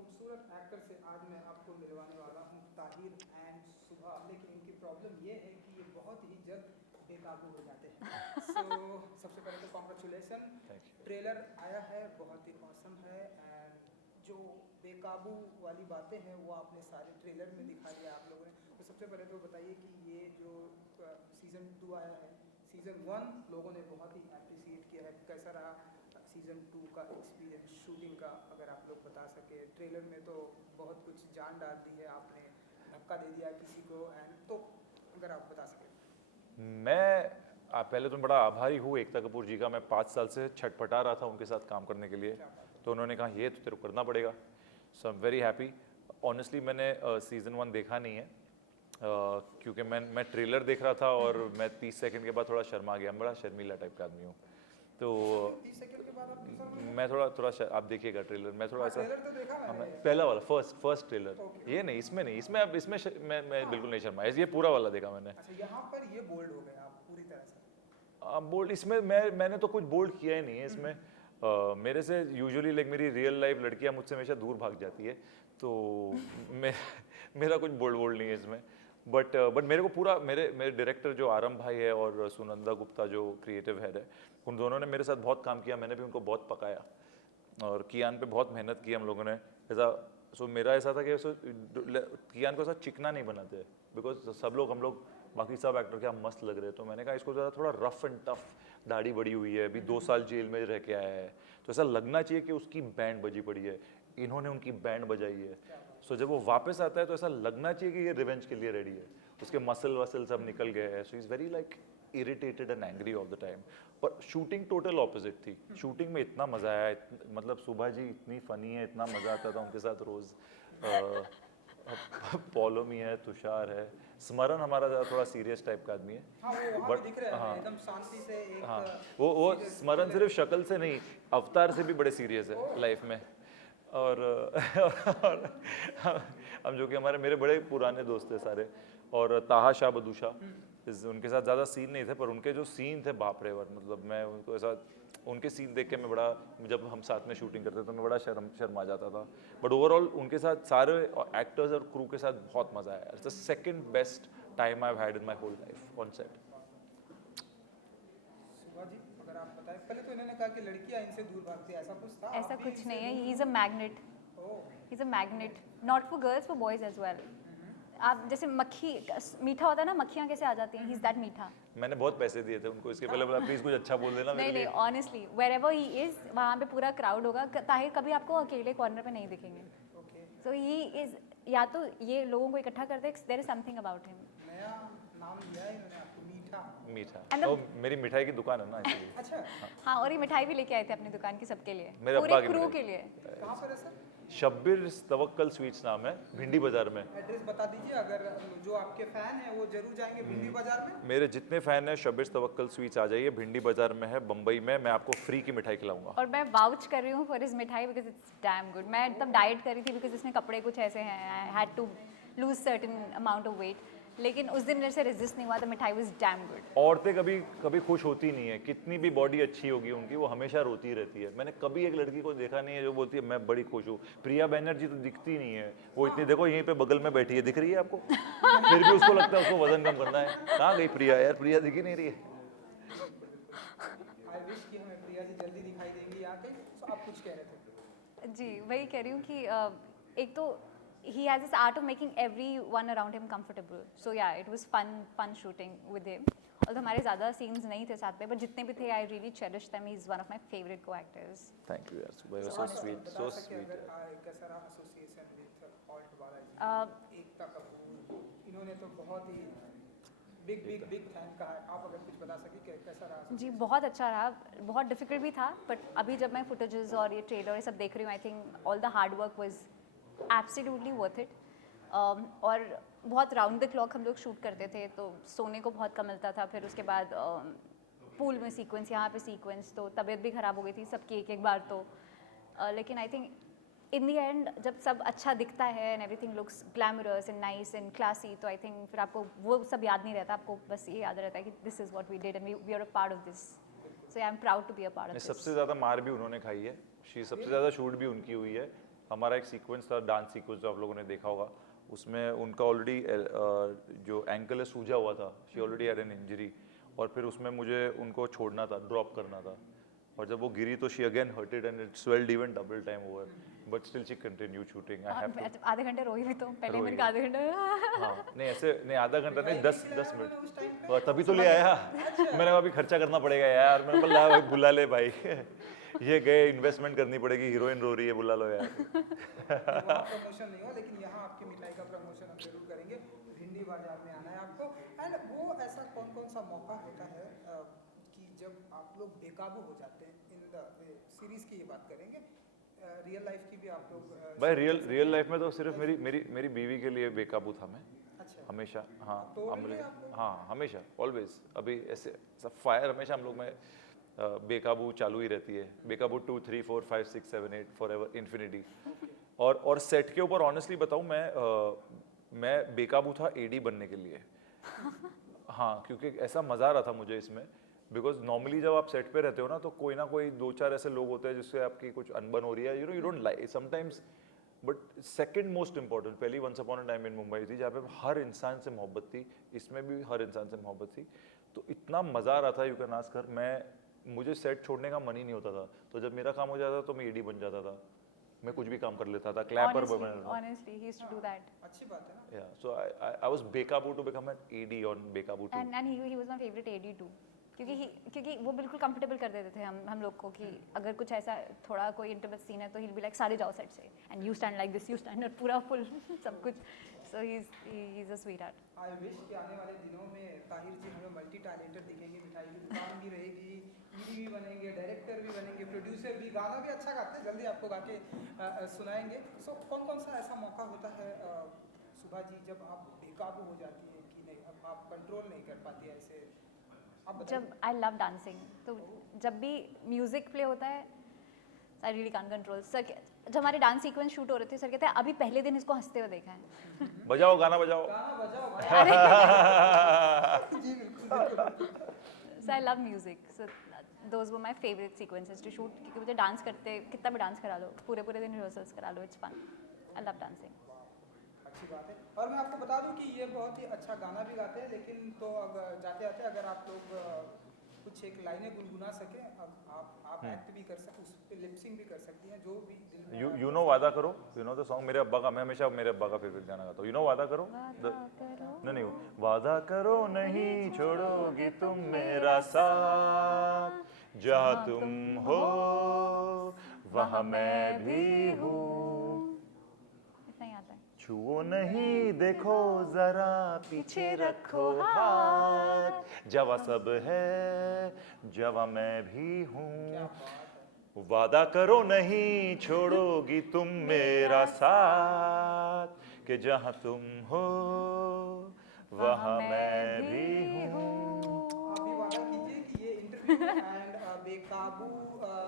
खूबसूरत एक्टर से आज मैं आपको मिलवाने वाला हूँ ताहिर एंड सुबह, लेकिन इनकी प्रॉब्लम ये है कि ये बहुत ही जल्द बेकाबू हो जाते हैं। सबसे पहले तो कॉन्ग्रेचुलेसन, ट्रेलर आया है, बहुत ही औसम है एंड जो बेकाबू वाली बातें हैं वो आपने सारे ट्रेलर में दिखा दिया आप लोगों ने। तो सबसे पहले तो बताइए कि ये जो सीज़न 2 आया है, सीज़न 1 लोगों ने बहुत ही अप्रिसिएट किया है, कैसा रहा सीज़न 2 का एक्सपीरियंस शूटिंग का, अगर आप लोग बता सके। ट्रेलर में तो बहुत कुछ जान डाल दी है आपने, धक्का दे दिया किसी को, एंड तो अगर आप बता सके। मैं पहले तो बड़ा आभारी हूँ एकता कपूर जी का। मैं 5 साल से छटपटा रहा था उनके साथ काम करने के लिए, तो उन्होंने कहा ये तो तेरे को करना पड़ेगा। So I am very happy. Honestly मैंने सीज़न 1 देखा नहीं है, क्योंकि मैं ट्रेलर देख रहा था और मैं 30 सेकंड के बाद थोड़ा शर्मा गया। मैं बड़ा शर्मीला टाइप का आदमी हूँ, तो 30 सेकंड के बाद आप किस तरह में? मैं थोड़ा आप देखिएगा ट्रेलर, मैं थोड़ा ऐसा ट्रेलर तो देखा मैंने, पहला वाला फर्स्ट ट्रेलर, ये नहीं, इसमें नहीं, इसमें अब इसमें मैं बिल्कुल नहीं शर्माया, ये पूरा वाला देखा मैंने। अच्छा यहाँ पर ये बोल्ड हो गए आप पूरी तरह से। बोल्ड इसमें मैंने तो कुछ बोल्ड किया ही नहीं है इसमें। मेरे से यूजुअली लाइक मेरी रियल लाइफ लड़कियां मुझसे हमेशा दूर भाग जाती है, तो मेरा कुछ बोल्ड नहीं है इसमें। बट मेरे को पूरा मेरे डायरेक्टर जो आरम भाई है और सुनंदा गुप्ता जो क्रिएटिव हेड है, उन दोनों ने मेरे साथ बहुत काम किया। मैंने भी उनको बहुत पकाया और कियान पे बहुत मेहनत की हम लोगों ने। ऐसा मेरा ऐसा था कि कियान को ऐसा चिकना नहीं बनाते, बिकॉज सब लोग हम लोग बाकी सब एक्टर क्या मस्त लग रहे हैं, तो मैंने कहा इसको ज़रा थोड़ा रफ एंड टफ, दाढ़ी बड़ी हुई है, अभी 2 साल जेल में रह के आया है, तो ऐसा लगना चाहिए कि उसकी बैंड बजी पड़ी है, इन्होंने उनकी बैंड बजाई है। सो जब वो वापस आता है तो ऐसा लगना चाहिए कि ये रिवेंज के लिए रेडी है। उसके मसल वसल सब निकल गए हैं, so is very like irritated and angry all the time. पर शूटिंग टोटल ऑपोजिट थी। शूटिंग में इतना मज़ा आया, मतलब सुबह जी इतनी फ़नी है, इतना मज़ा आता था उनके साथ रोज़। पॉलोमी है, तुषार है, स्मरण हमारा थोड़ा सीरियस टाइप का आदमी है। हाँ वो वहाँ भी दिख रहे हैं एकदम शांति से एक। हाँ, वो स्मरण सिर्फ शक्ल से नहीं, अवतार से भी बड़े सीरियस है लाइफ में। और हम जो कि मेरे बड़े पुराने दोस्त थे सारे, और ताहा शाह बदूशा, उनके साथ ज़्यादा सीन नहीं थे, पर उनके जो सीन थे बाप रे, मतलब मैं उनको ऐसा, उनके सीन देख के मैं बड़ा, जब हम साथ में शूटिंग करते तो मैं बड़ा शर्मा जाता था। बट ओवरऑल उनके साथ सारे एक्टर्स और क्रू के साथ बहुत मज़ा आया। It's the second best time I have had in my whole life on set. सुबह जी अगर आप बताएं, पहले तो इन्होंने कहा कि लड़कियां इनसे दूर भागती है, ऐसा कुछ था? ऐसा आप भी कुछ इनसे नहीं है, दूर? He is a magnet. He is a magnet, not for girls, for boys as well. आप जैसे मक्खी, मीठा होता है ना, मक्खियाँ कैसे आ जाती हैं, ही इज़ दैट मीठा। मैंने बहुत पैसे दिए थे उनको इसके पहले, बोला प्लीज़ कुछ अच्छा बोल देना मेरे नहीं लिए। नहीं, honestly wherever he is, वहाँ पे पूरा क्राउड होगा। ताहिर कभी आपको अकेले कॉर्नर पे नहीं दिखेंगे। सो ही इज़, या तो ये लोगों को इकट्ठा करते हैं, there is something about him. नया नाम दिया है इन्होंने आपको, मीठा। मीठा, तो मेरी मिठाई की दुकान है ना इसलिए। अच्छा, हाँ, और ये मिठाई भी लेके आए थे अपनी दुकान की सबके लिए, मेरे पूरे अब्बा की क्रू मिठाई। के लिए। कहाँ पर है सर? शब्बीर तवक्कल स्वीट्स नाम है, भिंडी बाजार में। एड्रेस बता दीजिए, अगर जो आपके फैन हैं वो जरूर जाएंगे भिंडी बाजार में। मेरे जितने फैन हैं शब्बीर तवक्कल स्वीट्स आ जाइए, भिंडी बाजार में है, बम्बई में। मैं आपको फ्री की मिठाई खिलाऊंगा। और मैं वाउच कर रही हूँ फॉर हिज मिठाई बिकॉज इट्स डैम गुड। मैं तब डाइट कर रही थी बिकॉज इसमें कपड़े कुछ ऐसे हैं, I had to lose certain amount of weight, लेकिन उस दिन मेरे से रेजिस्ट नहीं हुआ, द मिठाई वाज डैम गुड। औरतें कभी खुश होती नहीं है, कितनी भी बॉडी अच्छी होगी उनकी, वो हमेशा रोती रहती है। मैंने कभी एक लड़की को देखा नहीं है जो बोलती है मैं बड़ी खुश हूँ। प्रिया बैनर्जी तो दिखती नहीं है, वो इतनी, देखो यहीं पे बगल में बैठी है, दिख रही है आपको, फिर भी उसको लगता है उसको वजन कम करना है। कहाँ गई प्रिया यार, प्रिया दिख ही नहीं रही है। आई विश कि हमें प्रिया जी जल्दी दिखाई देंगी आके। सो आप कुछ कह रहे थे? जी वही कह रही हूँ कि एक तो he has this art of making everyone around him comfortable. So yeah, it was fun shooting with him. Although हमारे ज़्यादा scenes नहीं थे साथ में, but जितने भी थे I really cherish them. He's one of my favorite co-actors. Thank you यार, सुबह सो स्वीट, सो स्वीट। कैसा रहा association with alt Balaji? Ekta Kapoor, इन्होंने तो बहुत ही बिग फैन कहा है। आप अगर कुछ बता सके कैसा रहा? जी बहुत अच्छा रहा, बहुत डिफिकल्ट भी था, बट अभी जब मैं फुटेजेस और ये ट्रेलर ये सब देख रही हूँ, I think all the hard work was absolutely worth it. और बहुत राउंड द क्लॉक हम लोग शूट करते थे, तो सोने को बहुत कम मिलता था। फिर उसके बाद पूल में सीक्वेंस, यहाँ पे सीक्वेंस, तो तबीयत भी ख़राब हो गई थी सबकी एक बार तो। लेकिन I think in the and जब सब अच्छा दिखता है and everything looks glamorous and nice and classy, तो आई थिंक फिर आपको वो सब याद नहीं रहता, आपको बस ये याद रहता है कि this is what we did and we are a part of this. So I am proud to be a part of this. सबसे ज़्यादा मार भी उन्होंने खाई है, सबसे ज़्यादा शूट भी उनकी हुई है। हमारा एक सीक्वेंस था, डांस सीक्वेंस, जो आप लोगों ने देखा होगा, उसमें उनका ऑलरेडी जो एंकल है सूजा हुआ था, she already had an injury, और फिर उसमें मुझे उनको छोड़ना था, ड्रॉप करना था, और जब वो गिरी तो she again hurted and it swelled even double time over, but still she continue shooting. I have to आधे घंटे रोई भी तो पहले रोई मैंने कहा आधे घंटे हाँ, नहीं ऐसे नहीं, आधा घंटा नहीं, 10 उस मिनट, टाइम पे और तभी तो ले आया। मैंने कहा अभी खर्चा करना पड़ेगा यार, मैंने बोला भाई बुला ले भाई, ये गए, इन्वेस्टमेंट करनी पड़ेगी, हीरोइन रो रही है, बुला लो यार। वहाँ प्रमोशन नहीं हुआ, लेकिन यहाँ आपकी मिठाई का प्रमोशन हम जरूर करेंगे। भिंडी बाजार में आना है आपको। एंड वो ऐसा कौन कौन सा मौका होता है कि जब आप लोग बेकाबू हो जाते हैं? इन द सीरीज की ये बात करेंगे, रियल लाइफ की भी आप लोग भाई रियल लाइफ में तो सिर्फ मेरी बीवी के लिए बेकाबू था मैं, अच्छा हमेशा। हाँ तो हाँ हमेशा, ऑलवेज। अभी ऐसे सब फायर हमेशा हम लोग में बेकाबू चालू ही रहती है, बेकाबू 2 3 4 5 6 7 8 फॉर एवर इन्फिनिटी। और सेट के ऊपर ऑनेस्टली बताऊँ, मैं बेकाबू था एडी बनने के लिए। हाँ, क्योंकि ऐसा मज़ा आ रहा था मुझे इसमें, बिकॉज नॉर्मली जब आप सेट पे रहते हो ना, तो कोई ना कोई 2-4 ऐसे लोग होते हैं जिससे आपकी कुछ अनबन हो रही है, you don't like sometimes, but second most important, पहली once upon a time in Mumbai थी, जहाँ पे हर इंसान से मोहब्बत थी, इसमें भी हर इंसान से मोहब्बत थी, तो इतना मज़ा आ रहा था, यू कैन आस्क हर। मुझे सेट छोड़ने का मन ही नहीं होता था, तो जब मेरा काम हो जाता तो मैं एडी बन जाता था, मैं कुछ भी काम कर लेता था, क्लैपर बन लेता था। honestly he used to do that अच्छी बात है ना। Yeah, so I was Bekabu to become an AD on Bekabu 2. and he was my favorite AD too, क्योंकि वो बिल्कुल कंफर्टेबल कर देते थे हम लोग को, कि अगर कुछ ऐसा थोड़ा कोई इंटीमेट सीन है तो he'll be like सारे जाओ सेट से, and you stand like this, you stand पूरा फुल सब कुछ, so he is a sweetheart. I wish कि आने वाले दिनों में ताहिर जी हमें मल्टी टैलेंटेड दिखेंगे, मिठाई की दुकान भी रहेगी, ईडी भी बनेंगे, डायरेक्टर भी बनेंगे, प्रोड्यूसर भी, गाना भी अच्छा गाते हैं, जल्दी आपको गा के सुनाएंगे। सो कौन कौन सा ऐसा मौका होता है सुभा जी जब आप बेकाबू हो जाती है कि नहीं, अब आप कंट्रोल नहीं कर पाती ऐसे? आप जब आई लव डांसिंग, तो जब भी म्यूजिक प्ले होता है, I really can't control. Sir जब हमारे डांस सीक्वेंस शूट हो रहे थे, सर कहते हैं अभी पहले दिन इसको हंसते हुए देखा है। बजाओ गाना बजाओ। गाना बजाओ भाई। जी बिल्कुल। So I love music. So those were my favorite sequences to shoot, क्योंकि मुझे डांस करते कितना भी डांस करा लो, पूरे दिन रिहर्सल्स करा लो, it's fun. I love dancing. अच्छी बात है। और मैं आपको बता दूं कि ये बहुत ही अच्छा गाना भी गाते हैं, लेकिन तो अगर जाते जाते अगर आप लोग कुछ एक लाइनें गुनगुना सके, आप एक्ट भी कर सकते, उस पे लिपसिंग भी कर सकती हैं, जो भी दिल में यू नो वादा करो, यू नो द सॉन्ग, मेरे अब्बा का, मैं हमेशा मेरे अब्बा का फेवरेट गाना गाता हूँ, यू नो वादा करो। नहीं वादा करो नहीं छोड़ोगी तुम मेरा साथ, जहाँ तुम हो वहाँ मैं भी हूँ, इतना ही आता है। छुओ नहीं देखो जरा पीछे रखो हाथ, जवा सब है जवा मैं भी हूँ, वादा करो नहीं छोड़ोगी तुम मेरा साथ, कि जहाँ तुम हो वहाँ मैं भी हूँ। आप भी वादा कीजिए कि ये इंटरव्यू एंड बेकाबू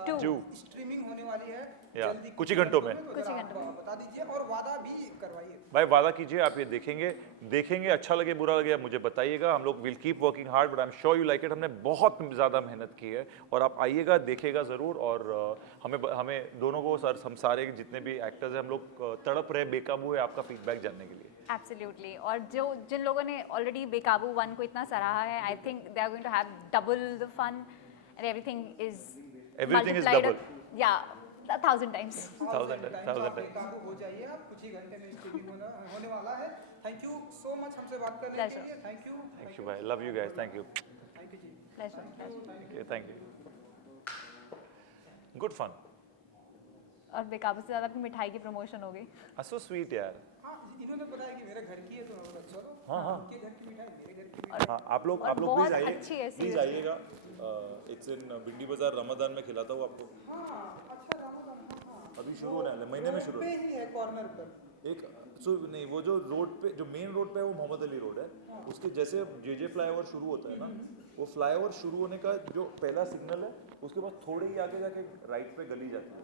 टू स्ट्रीमिंग होने वाली है या जल्दी, कुछ ही घंटों में। कुछ ही घंटों में बता दीजिए, और वादा भी करवाइए भाई, वादा कीजिए आप ये देखेंगे, अच्छा लगे बुरा लगे आप मुझे बताइएगा, हम लोग will keep working hard, but I am sure you like it. हमने बहुत ज़्यादा मेहनत की है, और आप आइएगा देखिएगा ज़रूर, और हमें दोनों को, सर हम सारे जितने भी एक्टर्स हैं, हम लोग तड़प रहे, बेकाबू है आपका फीडबैक जानने के लिए। Absolutely. और जिन लोगों ने ऑलरेडी बेकाबू 1 को इतना सराहा है, I think they are going to have double the fun, and everything is double. या 1000 times. 1000 times. बेकाबू हो जाइए आप, कुछ ही घंटे में स्ट्रीमिंग होने वाला है। थैंक यू सो मच हमसे बात करने के लिए। थैंक यू भाई, love you guys, thank you जी। Pleasure. Thank you, good fun. और बेकाबू से ज़्यादा अपनी मिठाई की प्रमोशन हो गई। सो स्वीट यार। हाँ, इन्होंने बताया कि मेरे घर की है, तो मैं बोला चलो, हाँ। उनके घर की मिठाई, मेरे घर की मिठाई। हाँ, आप लोग बहुत प्लीज आइए, अच्छी है प्लीज आइएगा। इट्स इन भिंडी बाजार, रमजान में खिलाता हूँ आपको। हाँ, अच्छा रमजान, हाँ। अभी शुरू होने वाला है, महीने में शुरू पे ही है कॉर्नर पर। एक नहीं, वो जो रोड पे, जो मेन रोड पे है, वो मोहम्मद अली रोड है, उसके जैसे जे फ्लाईओवर शुरू होता है ना, वो फ्लाईओवर शुरू होने का जो पहला सिग्नल है, उसके बाद थोड़े ही आगे जाके राइट पे गली जाती है।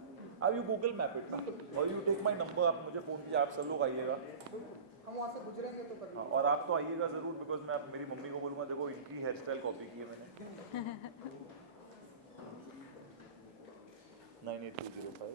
अब यू गूगल मैप इट ना, और यू टेक माई नंबर, आप मुझे फ़ोन कीजिए, आप सब लोग आइएगा। हम वहाँ से गुजरेंगे तो कर। हाँ, और आप तो आइएगा ज़रूर, बिकॉज मैं मेरी मम्मी को बोलूँगा, देखो इनकी हेयर स्टाइल कॉपी की है मैंने। 98205